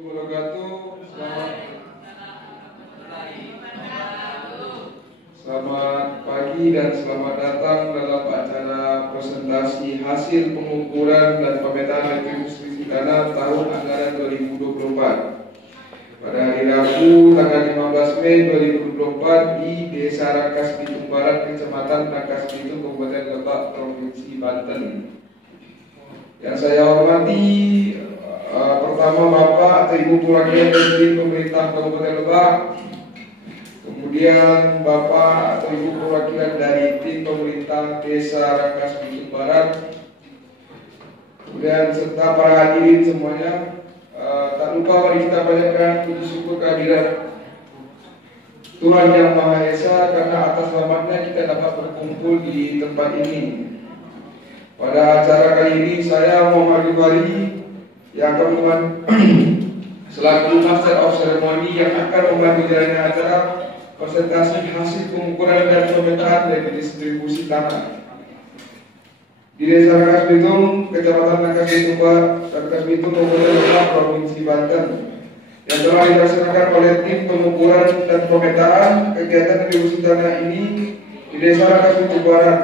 Wabarakatuh. Selamat pagi dan selamat datang dalam acara presentasi hasil pengukuran dan pemetaan retribusi tanah tahun anggaran 2024 pada hari Rabu tanggal 15 Mei 2024 di Desa Rangkas Bitung Barat, Kecamatan Rangkas Bitung, Kabupaten Lebak, Provinsi Banten. Yang saya hormati pertama Bapak atau Ibu perwakilan dari pemerintah Kabupaten Lebak, kemudian Bapak atau Ibu perwakilan dari tim pemerintah Desa Rangkas Bitung Barat, kemudian serta para hadirin semuanya. Tak lupa mari kita panjatkan puji syukur kehadiran Tuhan Yang Maha Esa karena atas rahmatnya kita dapat berkumpul di tempat ini. Pada acara kali ini saya Muhammad Ghifari yang akan selaku Master of Ceremony yang akan membantu jalannya acara presentasi hasil pengukuran dan pemetaan dari distribusi tanah di Desa Rangkas Bitung, Kecamatan Rangkas Bitung Barat, Rangkas Bitung, Kabupaten Lebak, Provinsi Banten, yang telah dilaksanakan oleh tim pengukuran dan pemetaan kegiatan distribusi tanah ini di Desa Rangkas Bitung Barat.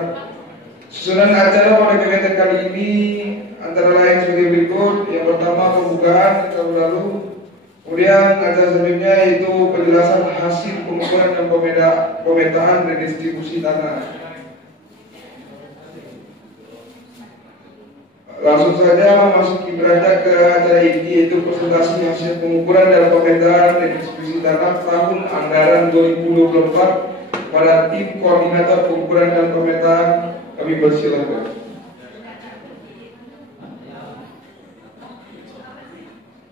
Susunan acara pada kegiatan kali ini antara lain sebagai berikut. Yang pertama pembukaan tahun lalu, kemudian acara selanjutnya yaitu penjelasan hasil pengukuran dan pemetaan dan distribusi tanah. Langsung saja masuki berada ke acara ini, yaitu presentasi hasil pengukuran dan pemetaan dan distribusi tanah tahun anggaran 2024 pada tim koordinator pengukuran dan pemetaan. Kami persilakan.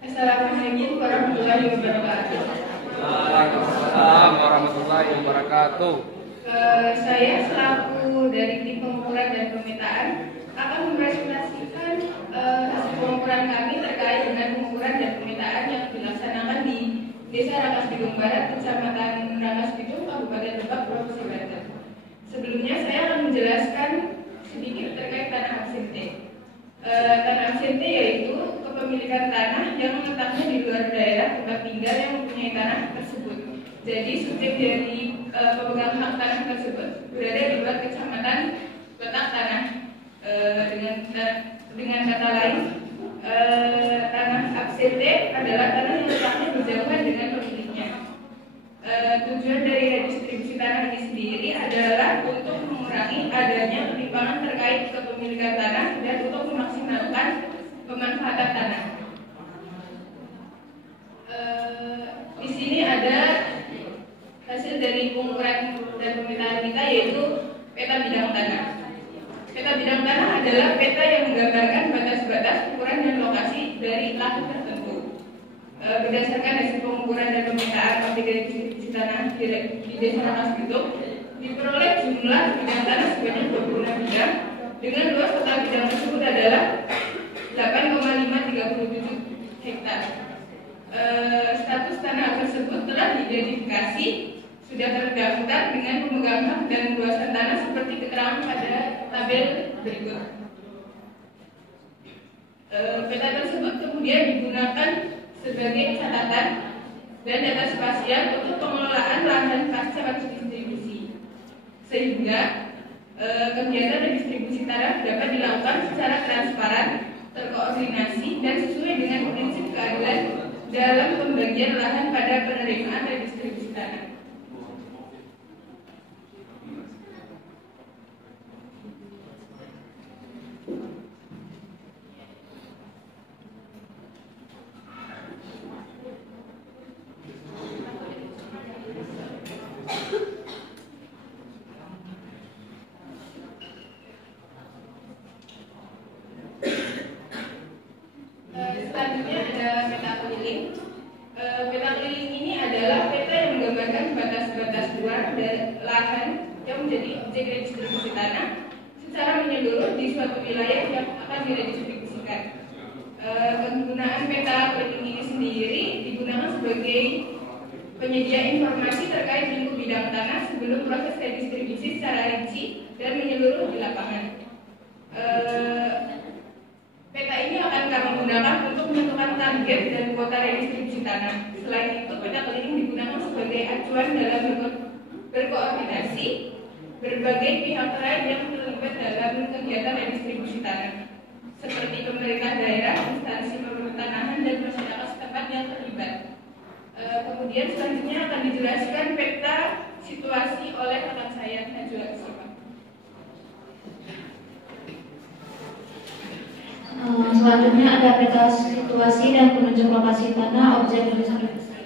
Assalamualaikum warahmatullahi wabarakatuh. Waalaikumsalam warahmatullahi wabarakatuh. Saya selaku dari tim pengukuran dan pemetaan akan mempresentasikan hasil pengukuran kami terkait dengan pengukuran dan pemetaan yang dilaksanakan di Desa Rangkas Bitung Barat, Kecamatan Rangkas Bitung, Kabupaten Lebak, Provinsi Banten. Sebelumnya saya akan menjelaskan sedikit terkait tanah absente. Tanah absente yaitu kepemilikan tanah yang letaknya di luar daerah tempat tinggal yang mempunyai tanah tersebut. Jadi subjek dari pemegang hak tanah tersebut berada di luar kecamatan letak tanah. Dengan kata lain, tanah absente adalah tanah yang letaknya berjauhan dengan pemiliknya. Tujuan dari redistribusi tanah ini sendiri adalah untuk mengurangi adanya ketimpangan terkait kepemilikan tanah dan untuk memaksimalkan pemanfaatan tanah. Di sini ada hasil dari pengukuran dan pemetaan kita, yaitu peta bidang tanah. Peta bidang tanah adalah peta yang menggambarkan batas-batas ukuran dan lokasi dari lahan tertentu. Berdasarkan hasil pengukuran dan pemetaan objek distribusi tanah di Desa Rangkas Bitung, diperoleh jumlah bidang tanah sebanyak 26 bidang dengan luas total bidang tersebut adalah 8,537 hektar. Status tanah tersebut telah diidentifikasi, sudah terdaftar dengan pemegang hak dan luasan tanah seperti keterangan pada tabel berikut. Peta tersebut kemudian digunakan sebagai catatan dan data spasial untuk pengelolaan lahan pasca distribusi, sehingga kegiatan redistribusi tanah dapat dilakukan secara transparan, terkoordinasi, dan sesuai dengan prinsip keadilan dalam pembagian lahan pada penerimaan redistribusi tanah. Selanjutnya ada peta keliling. Peta keliling ini adalah peta yang menggambarkan batas-batas luar dan lahan yang menjadi objek redistribusi tanah secara menyeluruh di suatu wilayah yang akan diredistribusikan. Penggunaan peta keliling ini sendiri digunakan sebagai penyedia informasi terkait lingkup bidang tanah sebelum proses redistribusi secara rinci dan menyeluruh di lapangan. Peta ini akan kami gunakan untuk menentukan target dan kuota redistribusi tanah. Selain itu, peta keliling digunakan sebagai acuan dalam berkoordinasi berbagai pihak terkait yang terlibat dalam kegiatan redistribusi tanah, seperti pemerintah daerah, instansi pertanahan, dan masyarakat setempat yang terlibat. Kemudian selanjutnya akan dijelaskan peta situasi oleh rekan saya, Najwa Isma. Selanjutnya ada peta situasi dan penunjuk lokasi tanah objek redistribusi.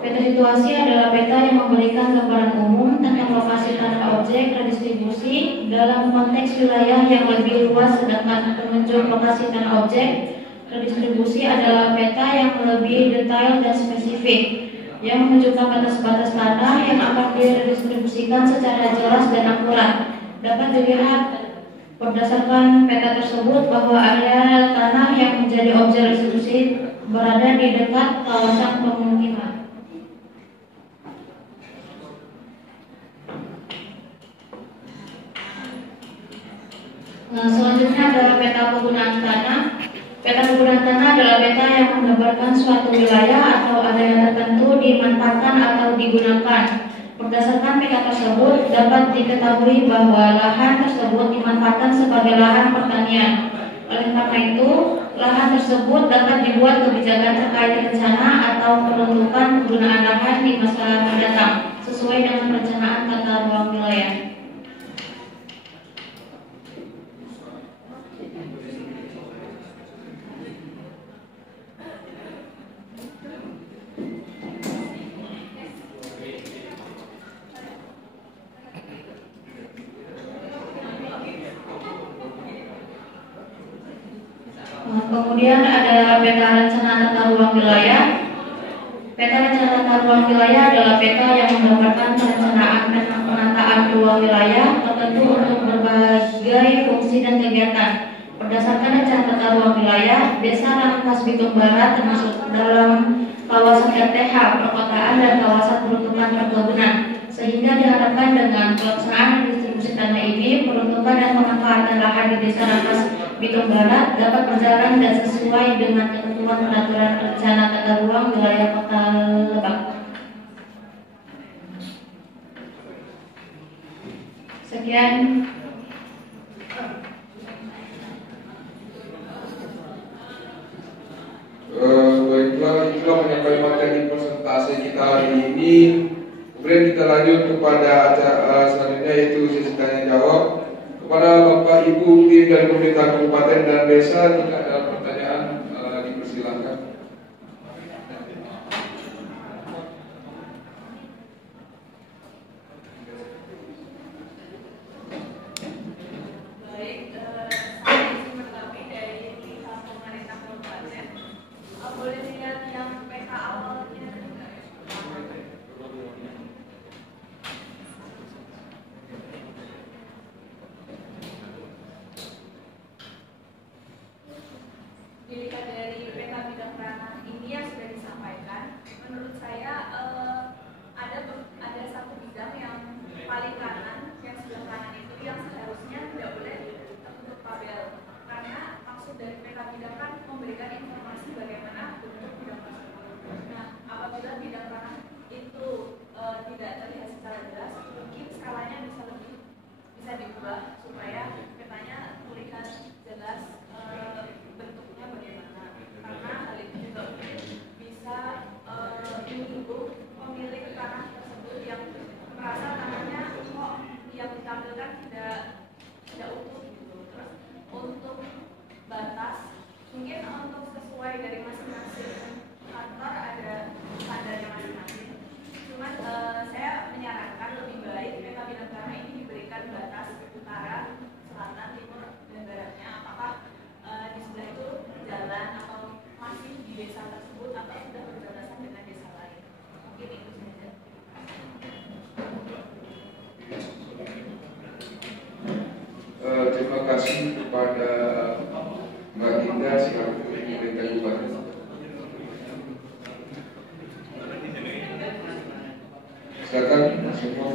Peta situasi adalah peta yang memberikan gambaran umum tentang lokasi tanah objek redistribusi dalam konteks wilayah yang lebih luas, sedangkan penunjuk lokasi tanah objek redistribusi adalah peta yang lebih detail dan spesifik, yang menunjukkan batas-batas tanah yang akan diredistribusikan secara jelas dan akurat. Dapat dilihat berdasarkan peta tersebut bahwa area tanah yang menjadi objek restitusi berada di dekat kawasan pemukiman. Selanjutnya adalah peta penggunaan tanah. Peta penggunaan tanah adalah peta yang menggambarkan suatu wilayah atau area tertentu dimanfaatkan atau digunakan. Berdasarkan peta tersebut dapat diketahui bahwa lahan tersebut dimanfaatkan sebagai lahan pertanian. Oleh karena itu, lahan tersebut dapat dibuat kebijakan terkait rencana atau penentukan penggunaan lahan di masa mendatang sesuai dengan perencanaan tata ruang wilayah. Kemudian ada peta rencana tata ruang wilayah. Peta rencana tata ruang wilayah adalah peta yang menggambarkan perencanaan dan penataan ruang wilayah tertentu untuk berbagai fungsi dan kegiatan. Berdasarkan rencana tata ruang wilayah, Desa Rangkas Bitung Barat termasuk dalam kawasan RTH perkotaan dan kawasan peruntukan perkebunan, sehingga diharapkan dengan pelaksanaan distribusi tanah ini, peruntukan dan pemanfaatan lahan di Desa Rangkas Bitung Barat dapat berjalan dan sesuai dengan ketentuan peraturan rencana tata ruang wilayah Kota Lebak. Sekian. Baiklah, itulah menyampaikan materi presentasi kita hari ini. Kemudian kita lanjut kepada acara selanjutnya, yaitu sesi tanya jawab. Kepada Bapak Ibu tim dari pemerintah kabupaten dan desa, jika ada pertanyaan dipersilakan. Baik, saya menanggapi dari pihak pemerintah kabupaten. Boleh lihat yang peta awalnya? Dilihat dari peta bidang ranah ini yang sudah disampaikan, menurut saya ada satu bidang yang paling kanan, yang sebelah kanan itu yang seharusnya tidak boleh tertutup tabel, karena maksud dari peta bidang kan memberikan informasi bagaimana bentuk bidang tersebut. Nah, apabila bidang ranah itu tidak terlihat secara jelas, mungkin skalanya bisa diubah supaya petanya terlihat jelas bentuknya bagaimana, karena hal itu juga bisa menyinggung pemilik tanah tersebut yang merasa tanahnya kok yang ditampilkan tidak utuh gitu. Terus untuk batas mungkin untuk sesuai dari masing-masing kantor ada standarnya masing-masing. Cuman saya menyarankan lebih baik peta bidang tanah ini diberikan batas utara, selatan, timur, dan baratnya. Apakah di sebelah itu jalan atau masih di desa tersebut atau sudah berbatasan dengan desa lain. Mungkin itu saja. Terima kasih kepada Mbak Indah selaku pemerintah kabupaten. Silakan semua.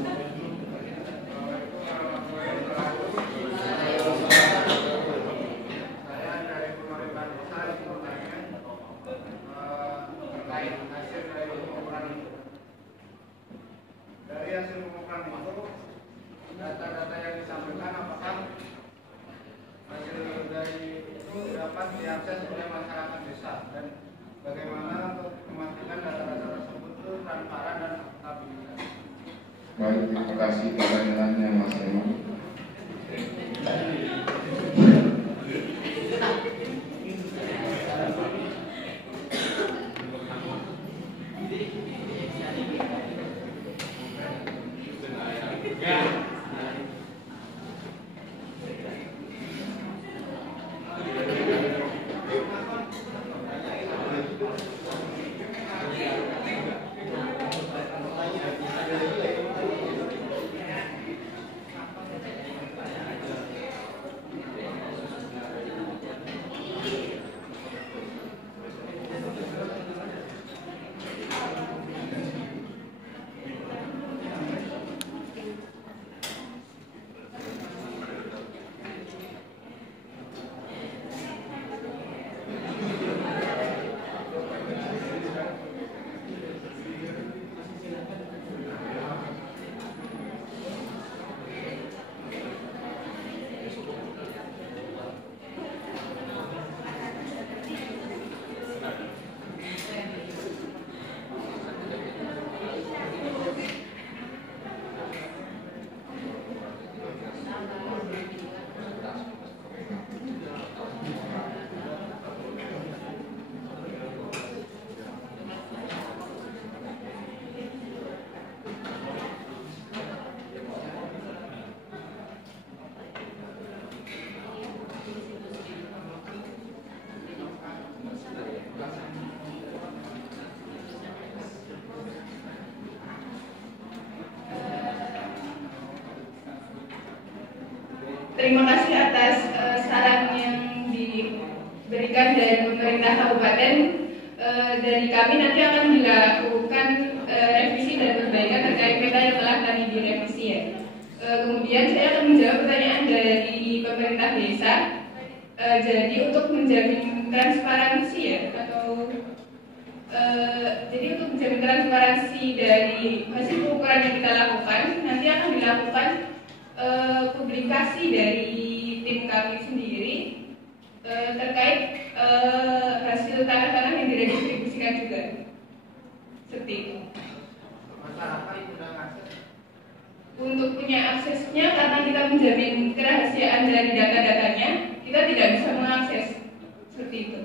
diakses oleh masyarakat desa, dan bagaimana untuk memastikan data-data tersebut itu transparan dan akuntabilitas. Baik, terima kasih pertanyaannya Mas Emo. Terima kasih atas saran yang diberikan dari pemerintah kabupaten. Dari kami nanti akan dilakukan revisi dan perbaikan terkait peta yang telah kami direvisi ya. Kemudian saya akan menjawab pertanyaan dari pemerintah desa. Jadi untuk menjamin transparansi ya, atau jadi untuk menjamin transparansi dari hasil pengukuran yang kita lakukan, nanti akan dilakukan publikasi dari tim kami sendiri terkait hasil tanah-tanah yang diredistribusikan juga, seperti itu. Masyarakat sudah akses. Untuk punya aksesnya, karena kita menjamin kerahasiaan dari data-datanya, kita tidak bisa mengakses seperti itu.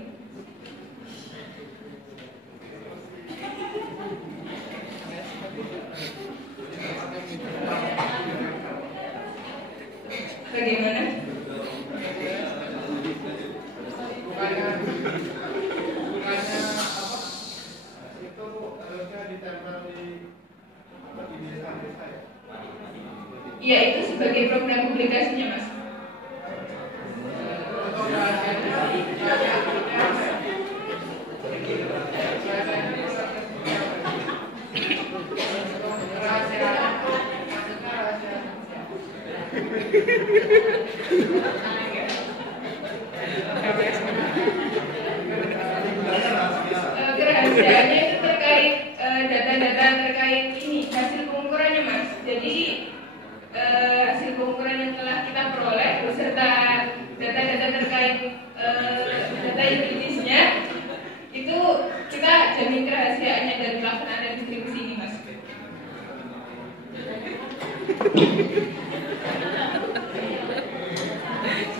Bagaimana? Bukannya itu harusnya ditempel di desa-desa ya? Iya, itu sebagai program publikasinya, Mas. Kerahasiaannya itu terkait data-data terkait ini hasil pengukurannya, Mas. Jadi hasil pengukuran yang telah kita peroleh beserta data-data terkait data yuridisnya itu kita jamin kerahasiaannya dari pelaksanaan dan distribusi ini, Mas.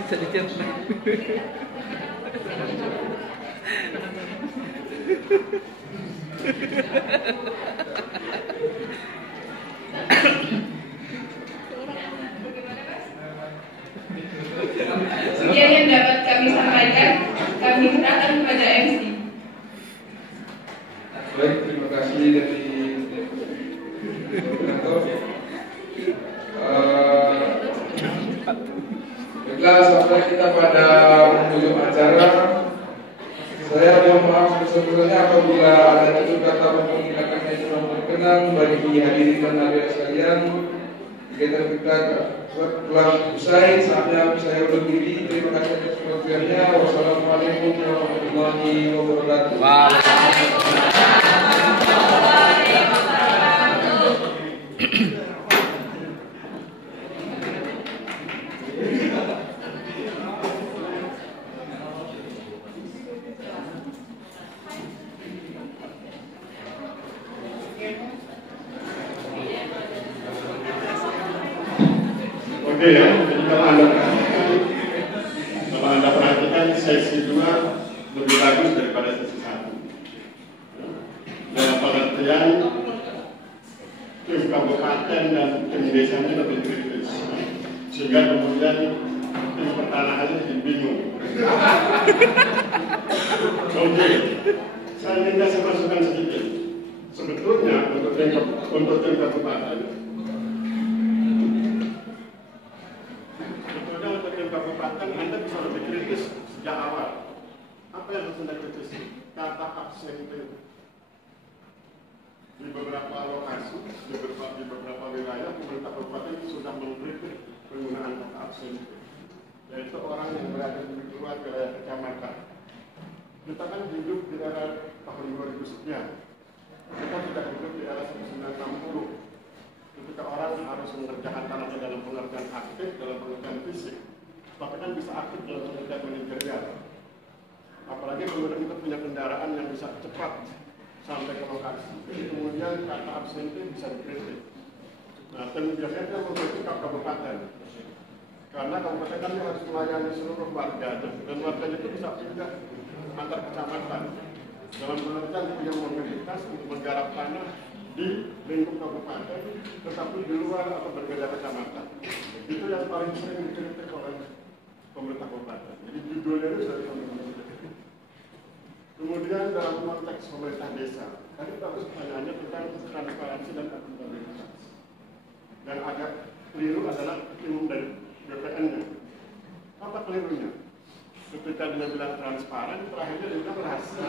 Sedikit. Sekian yang dapat kami sampaikan. Kami serahkan kepada MC. Baik, terima kasih dari koordinator. Baiklah, sampai kita pada penghujung acara. Saya mohon maaf sebesar-besarnya apabila ada tutur kata maupun tindakan yang kurang berkenan bagi hadirin dan hadirat sekalian. Kegiatan kita telah usai, saatnya saya undur diri. Terima kasih atas perhatiannya. Wassalamualaikum warahmatullahi wabarakatuh. Oke ya, jadi kalau Anda perhatikan sesi 2 lebih bagus daripada sesi 1. Dalam pengertian tim kabupaten dan tim desanya lebih kritis, sehingga kemudian tim pertanahannya jadi bingung. Oke, saya ingin kasih masukan sedikit. Sebetulnya untuk tim kabupaten, Anda bisa lebih kritis sejak awal. Apa yang harus Anda kritisi? Kata absen itu. Di beberapa lokasi, di beberapa wilayah, pemerintah kabupaten sudah mengkritik penggunaan kata absen itu. Yaitu orang yang berada di luar wilayah kecamatan. Kita kan hidup di era tahun 2000 sekian. Kita tidak hidup di era 1960. Ketika orang harus mengerjakan tanahnya dalam pengertian aktif, dalam pengertian fisik. Tapi kan bisa aktif dalam pengertian manajerial. Apalagi kemudian kita punya kendaraan yang bisa cepat sampai ke lokasi. Jadi kemudian kata absen itu bisa dikritik. Nah, dan biasanya kita mengkritik kabupaten. Karena kabupaten kan harus melayani seluruh warga, dan warga itu bisa pindah antar kecamatan. Dalam pengertian punya mobilitas untuk menggarap tanah di lingkup kabupaten, tetapi di luar atau berbeda kecamatan. Itu yang paling sering dikritik oleh pemerintah kabupaten. Jadi judulnya itu sudah teman-teman. Kemudian dalam konteks pemerintah desa, tadi bagus pertanyaannya tentang transparansi dan akuntabilitas. Dan agak keliru adalah tim dari BPN-nya. Apa kelirunya? Ketika dia bilang transparan, terakhirnya dia bilang rahasia.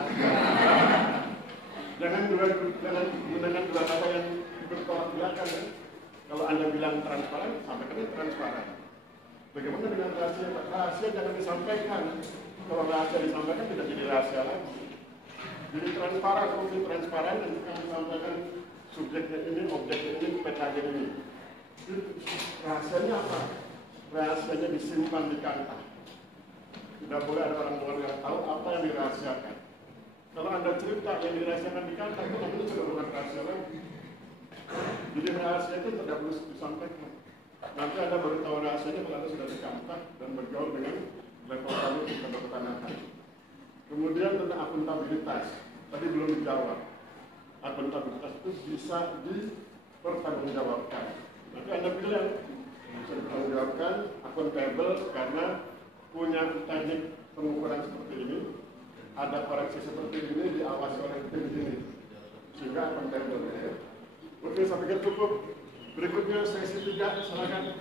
Jangan menggunakan dua kata yang bertolak belakang. Ya. Kalau Anda bilang transparan, sampaikan transparan. Bagaimana dengan rahasia? Rahasia jangan disampaikan. Kalau rahasia disampaikan tidak jadi rahasia lagi. Jadi transparan, kalau transparan dan kita sampaikan subjeknya ini, objeknya ini, petanya ini. Rahasianya apa? Rahasianya disimpan di kantong. Tidak boleh ada orang luar yang tahu apa yang dirahasiakan. Kalau Anda cerita yang dirahasiakan di kantong, itu sudah bukan rahasia lagi. Jadi rahasia itu tidak perlu disampaikan. Nanti Anda baru tahu rahasianya kalau Anda sudah di kantong dan bergaul dengan level kami di Kecamatan. Kemudian tentang akuntabilitas, tadi belum dijawab. Akuntabilitas itu bisa dipertanggungjawabkan. Nanti Anda bilang bisa dipertanggungjawabkan akuntabel karena punya teknik pengukuran seperti ini, ada koreksi seperti ini, diawasi oleh tim ini, sehingga akuntabel. Ya. Oke, saya pikir cukup. Berikutnya sesi 3, silakan.